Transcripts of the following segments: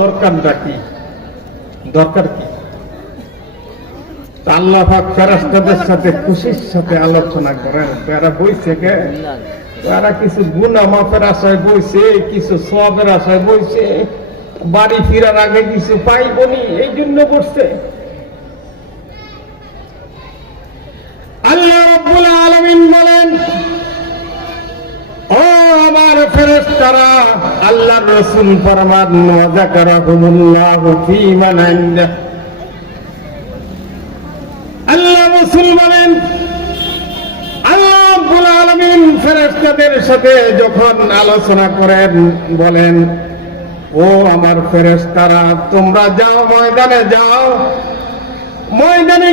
দরকারটা কি? দরকার কি? পাক সাথে খুশির সাথে আলোচনা করেন। তারা তারা কিছু গুণা মাপের আশায় বইছে, কিছু সবের আশায় বইছে, বাড়ি ফিরার আগে কিছু পাই পাইবনি, এই জন্য করছে আল্লাহ রব্বুল আলামিন বলেন, ও আমার ফেরেশতারা আল্লাহর রাসূল ফরমান মান আল্লাহ রাসূল বলেন, আল্লাহ ফেরেশতাদের সাথে যখন আলোচনা করেন, বলেন, ও আমার ফেরেশতারা, তোমরা যাও ময়দানে যাও। ময়দানে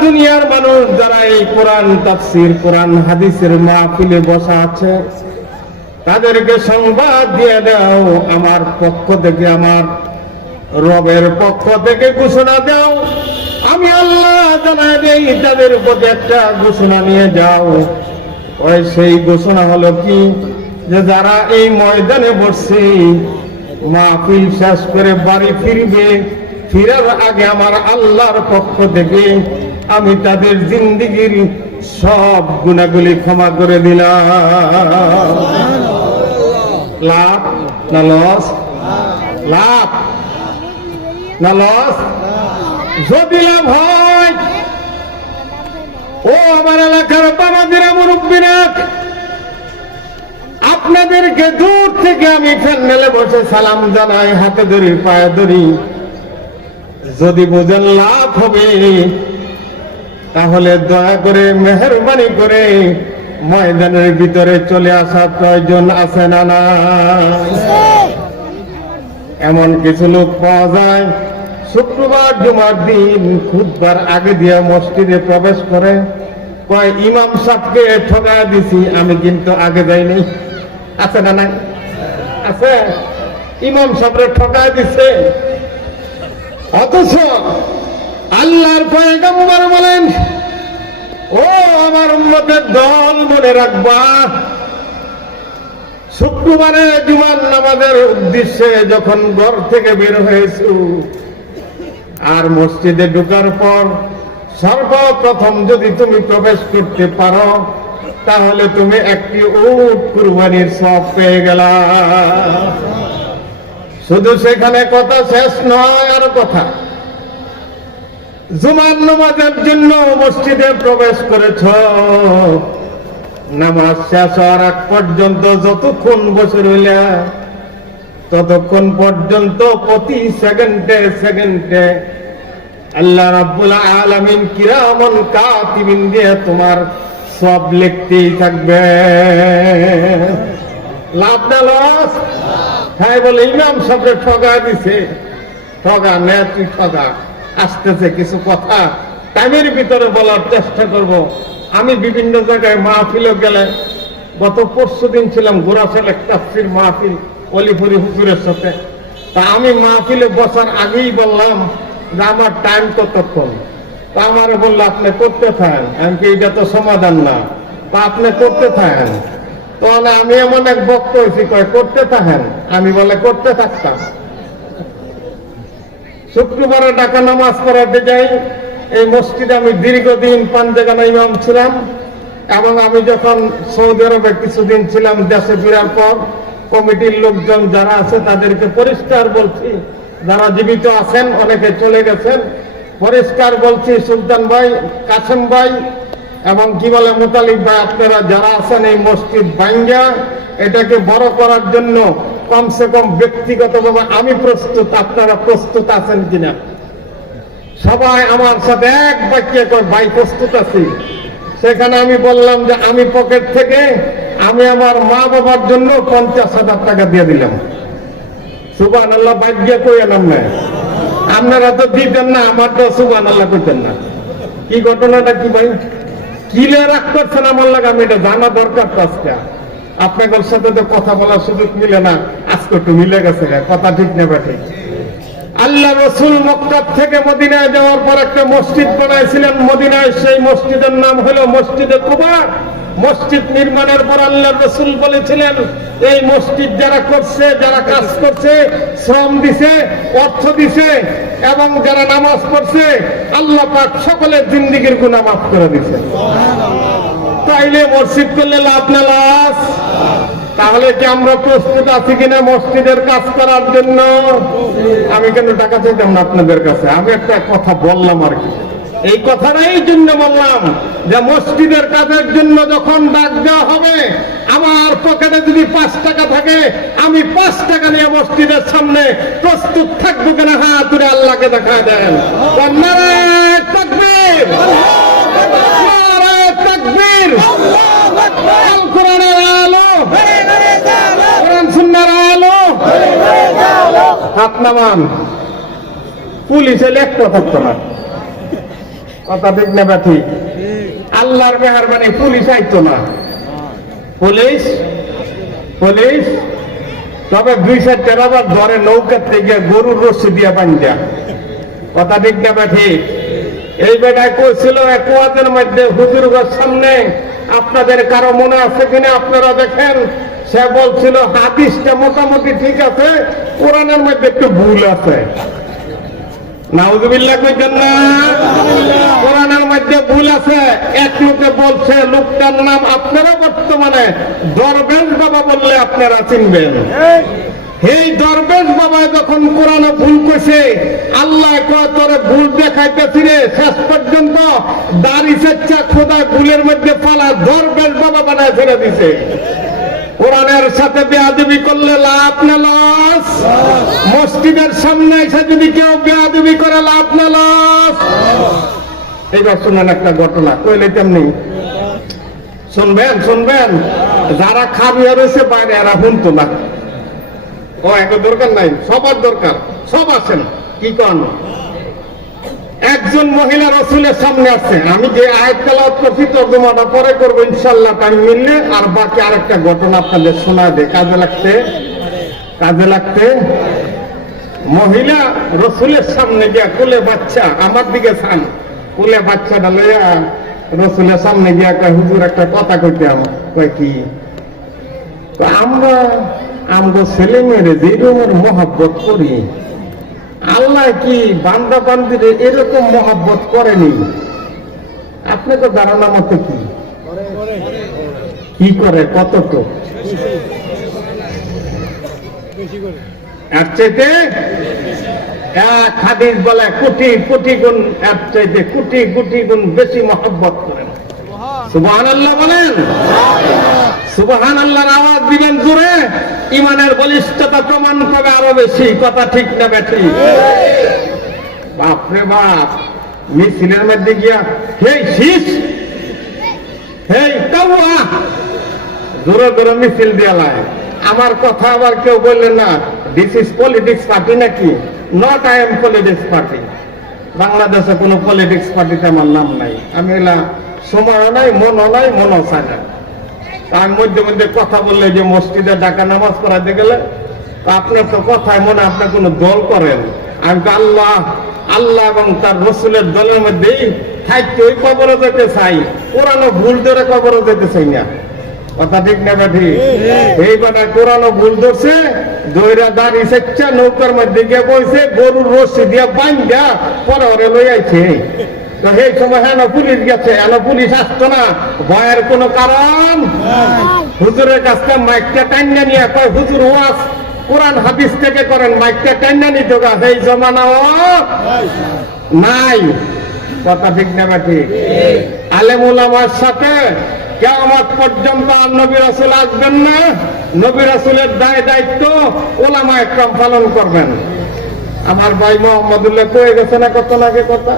দুনিয়ার মানুষ যারা এই কোরআন, তাফসির, কোরআন, হাদিসের মাহফিলে বসা আছে তাদেরকে সংবাদ দিয়ে দাও, আমার পক্ষ থেকে, আমার রবের পক্ষ থেকে ঘোষণা দাও। আমি আল্লাহ জানাই দেই, তাদের প্রতি একটা ঘোষণা নিয়ে যাও। ওই সেই ঘোষণা হলো কি? যে যারা এই ময়দানে বসছে মাহফিল শেষ করে বাড়ি ফিরবে, ফিরার আগে আমার আল্লাহর পক্ষ থেকে আমি তাদের জিন্দিগির সব গুণাগুলি ক্ষমা করে দিলাম। লাভ না লস লাভ না লস যদি লাভ হয় ও আমার এলাকার বাবাদের মুরব্বীরা, আপনাদেরকে দূর থেকে আমি ফ্যান্ডেলে বসে সালাম জানাই, হাতে ধরি, পায়ে ধরি। যদি বোঝেন লাভ হবে, তাহলে দয়া করে, মেহরবানি করে ময়দানের ভিতরে চলে আসা প্রয়োজন আছে না না? এমন কিছু লোক পাওয়া যায়, শুক্রবার জুমার দিন খুদবার আগে দিয়ে মসজিদে প্রবেশ করে, কয়, ইমাম সাহকে ঠকা দিছি, আমি কিন্তু আগে যাইনি। আছে না নাই? আছে? ইমাম সাহেবরে ঠকা দিছে। অথচ আল্লাহর পয়গম্বর বলেন ও আমার উম্মতের দল মনে রাখবা, শুক্রবারে জুমার নামাজের উদ্দেশ্যে যখন ঘর থেকে বের হয়েছু আর মসজিদে ঢুকার পর সর্বপ্রথম যদি তুমি প্রবেশ করতে পারো, তাহলে তুমি একটি উট কুরবানির সব পেয়ে গেলা। শুধু সেখানে কথা শেষ নয়, আর কথা জুমার নামাজের জন্য মসজিদে প্রবেশ করেছ। নামাজ শেষ হওয়ার আগ পর্যন্ত যতক্ষণ বসে রইলা, ততক্ষণ পর্যন্ত প্রতি সেকেন্ডে সেকেন্ডে আল্লাহ রাব্বুল আলামিন কিরামন কাতিবিন দিয়ে তোমার সব লিখতেই থাকবে। লাভ না লস? হ্যাঁ বলে ইমাম সাহেব ঠগা দিছে। ঠগা নে তুই ঠগা। আসতেছে কিছু কথা। টাইমের ভিতরে বলার চেষ্টা করব। আমি বিভিন্ন জায়গায় মাহফিলে গেলে গত পরশু দিন ছিলাম গোরাসেল তাফসির মাহফিল অলিপুরি হুজুরের সাথে। তা আমি মাহফিলে বসার আগেই বললাম যে আমার টাইম কতক্ষণ? তা আমার বলল, আপনি করতে থাকেন। আমি এটা তো সমাধান না। তা আপনি করতে থাকেন? তাহলে আমি এমন এক বক্ত হয়েছি করতে থাকেন? আমি বলে, করতে থাকতাম। শুক্রবারে ডাকা নামাজ পড়াতে যাই। এই মসজিদে আমি দীর্ঘদিন পাঞ্জাগানা ইমাম ছিলাম এবং আমি যখন সৌদি আরবে কিছুদিন ছিলাম, দেশে ফেরার পর কমিটির লোকজন যারা আছে তাদেরকে পরিষ্কার বলছি, যারা জীবিত আছেন, অনেকে চলে গেছেন, পরিষ্কার বলছি, সুলতান ভাই, কাসেম ভাই এবং কি বলে মোতালিক ভাই, আপনারা যারা আছেন এই মসজিদ বাঙ্গা এটাকে বড় করার জন্য কমসে কম ব্যক্তিগতভাবে আমি প্রস্তুত, আপনারা প্রস্তুত আছেন কিনা? সবাই আমার সাথে এক বাক্যে কয়, ভাই, প্রস্তুত আছি। সেখানে আমি বললাম যে, আমি পকেট থেকে, আমি আমার মা বাবার জন্য পঞ্চাশ হাজার টাকা দিয়ে দিলাম। সুবান আল্লাহ ভাগ্য কই এলাম না আপনারা তো দিতেন না, আমার তো সুবান আল্লাহ কইতেন না। কি ঘটনাটা কি ভাই? কিলে রাগ করছেন আমার লাগে? আমি এটা জানা দরকার তো আপনাদের সাথে তো কথা বলার সুযোগ মিলে না। আজকে একটু মিলে গেছে কথা ঠিক নেবে ঠিক আল্লাহ রসুল মক্কার থেকে মদিনায় যাওয়ার পর একটা মসজিদ বানাইছিলেন। মদিনায় সেই মসজিদের নাম হলো মসজিদে কুবা। মসজিদ নির্মাণের পর আল্লাহ রসুল বলেছিলেন, এই মসজিদ যারা করছে, যারা কাজ করছে, শ্রম দিছে, অর্থ দিছে, এবং যারা নামাজ পড়ছে, আল্লাহ পাক সকলের জিন্দিগির গুণা মাফ করে দিছে। তাইলে মসজিদ করলে লাভ না লাভ তাহলে কি আমরা প্রস্তুত আছি কিনা মসজিদের কাজ করার জন্য? আমি কেন টাকা চাইতাম না আপনাদের কাছে? আমি একটা কথা বললাম আর কি। এই কথাটা এই জন্য বললাম যে মসজিদের কাজের জন্য যখন ডাক দেওয়া হবে, আমার পকেটে যদি পাঁচ টাকা থাকে, আমি পাঁচ টাকা নিয়ে মসজিদের সামনে প্রস্তুত থাকব কিনা হাত তুলে আল্লাহকে দেখা দেন। নারায় তাকবীর! আল্লাহর মেহরবানি পুলিশ আইতো না। পুলিশ? পুলিশ? তবে দুই চারটে আবার ধরে নৌকার থেকে গরুর রশ্মি দিয়া বান্ধা। কথা ঠিক না এই বেটায় কইছিল এক ওয়াজের মধ্যে হুজুরগর সামনে আপনাদের কারও মনে আছে কিনা আপনারা দেখেন? সে বলছিল, হাদিসটা মোটামুটি ঠিক আছে, কোরআনের মধ্যে একটু ভুল আছে। বলছে, লোকটার নাম আপনারা বর্তমানে দরবেশ বাবা বললে আপনারা চিনবেন। এই দরবেশ বাবা যখন কোরআনে ভুল করছে আল্লাহ কয় ভুল দেখাইতেছি রে, শেষ পর্যন্ত দাড়ি সেচ্ছা খোদা ভুলের মধ্যে পালা দরবেশ বাবা বানায় ছেড়ে দিছে। কোরআনের সাথে বেয়াদবি করলে লাভ না লস? মসজিদের সামনে এসে যদি কেউ বেয়াদবি করে, লাভ না লস? এইবার শুনেন একটা ঘটনা, কইলে তেমনি। শুনবেন শুনবেন? যারা খাবিয়া রয়েছে বাইরে, এরা শুনতো না। ও একটা দরকার নাই, সবার দরকার, সব কি কন একজন মহিলা রসুলের সামনে আমি যে পরে করব ইনশাল্লাহ টাইম মিললে, আর বাকি আরেকটা ঘটনা আপনাদের শোনা দে, কাজে লাগতে কাজে লাগতে। মহিলা রসুলের সামনে গিয়া কুলে বাচ্চা, আমার দিকে চান কুলে বাচ্চাটা লইয়া রসুলের সামনে গিয়া হুজুর, একটা কথা কইতে আমার। কয় কি? তো আমরা আমগো ছেলে মেয়েরে মহাব্বত করি আল্লাহ কি বান্দা বান্দিরে এরকম মহাব্বত করেনি? আপনি তো ধারণা মতো কি? কি করে কতটুকু এর চাইতে এক হাদিস বলে কোটি কোটি গুণ এর চাইতে কোটি কোটি গুণ বেশি মহব্বত করেন। সুবহান আল্লাহ বলেন? সুবহান আল্লাহর আওয়াজ দিবেন জোরে। ইমানের বলিষ্ঠতা প্রমাণ পাবে আরও বেশি, কথা ঠিক না বেঠি। বাপরে বাপ, মিছিলের মধ্যে গিয়া হে শীষ! হে কাউয়া! জোরে জোরে মিছিল দিয়ালায় আমার কথা আবার কেউ বললেন না দিস ইজ পলিটিক্স পার্টি নাকি? Not I am politics party বাংলাদেশে কোনো পলিটিক্স পার্টিতে আমার নাম নাই। আমি এলা সময়ও নাই, মনও নাই, মনও চায় না। তার মধ্যে মধ্যে কথা বললে যে মসজিদে ডাকা নামাজ পড়াতে গেলে আপনার তো কথায় মনে আপনার কোনো দল করেন। আমি আল্লাহ আল্লাহ এবং তার রসুলের দলের মধ্যেই থাকতে ওই কবরে যেতে চাই, কোরআনও ভুল ধরে কবরে যেতে চাই না। কথা ঠিক না বেঠি এই বেটা কোরআনও ভুল ধরছে দইরা দাঁড়ি সেচ্ছা, নৌকার মধ্যে গিয়ে বইছে, গরুর রশি দিয়া বান্ধা পরে ওরে লই আইছে তো সেই সময় হেন পুলিশ গেছে। হেন পুলিশ আসতো না। ভয়ের কোনো কারণ? হুজুরের কাছ মাইকটা টান্না নিয়ে কয়, হুজুর, ওয়াজ কোরআন, হাদিস থেকে করেন, মাইকটা টান্না নিতে সেই জমানাও নাই। কথা ঠিক না ঠিক? আলেমুল আমার সাথে কেমন পর্যন্ত আর নবী রাসুল আসবেন না। নবী রাসুলের দায় দায়িত্ব ওলামা একরম পালন করবেন। আমার ভাই মোহাম্মদুল্লাহ কয়ে গেছে না কত লাগে কথা?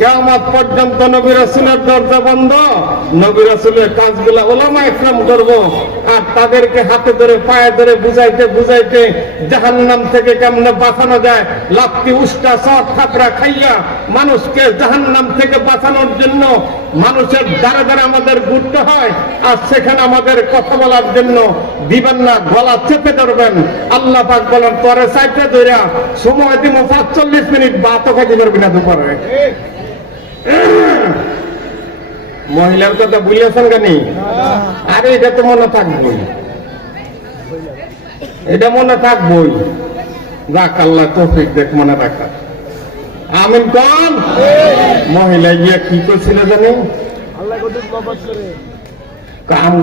কেমন পর্যন্ত নবী দরজা বন্ধ। নবী কাজগুলা ওলামা করব আর তাদেরকে হাতে ধরে, পায়ে ধরে বুঝাইতে বুঝাইতে থেকে বাঁচানো যায়? উষ্টা থাপড়া খাইয়া মানুষকে থেকে বাঁচানোর জন্য মানুষের দ্বারা দ্বারা আমাদের ঘুরতে হয় আর সেখানে আমাদের কথা বলার জন্য দিবেন না, গলা চেপে ধরবেন। আল্লাহ পাক বলেন, পরে সাইডে ধরিয়া সময় দিব, পাঁচচল্লিশ মিনিট বাতো খাইতে পারবি না দুপুরে। মহিলার কথা বুঝেছেন কেন? আরে এটা তো মনে থাকবই এটা মনে থাকবই রাখ আল্লাহ তফিক দেখ মনে রাখা। আমিন কন? মহিলা গিয়া কি করছিল জানি? আল্লাহ কাম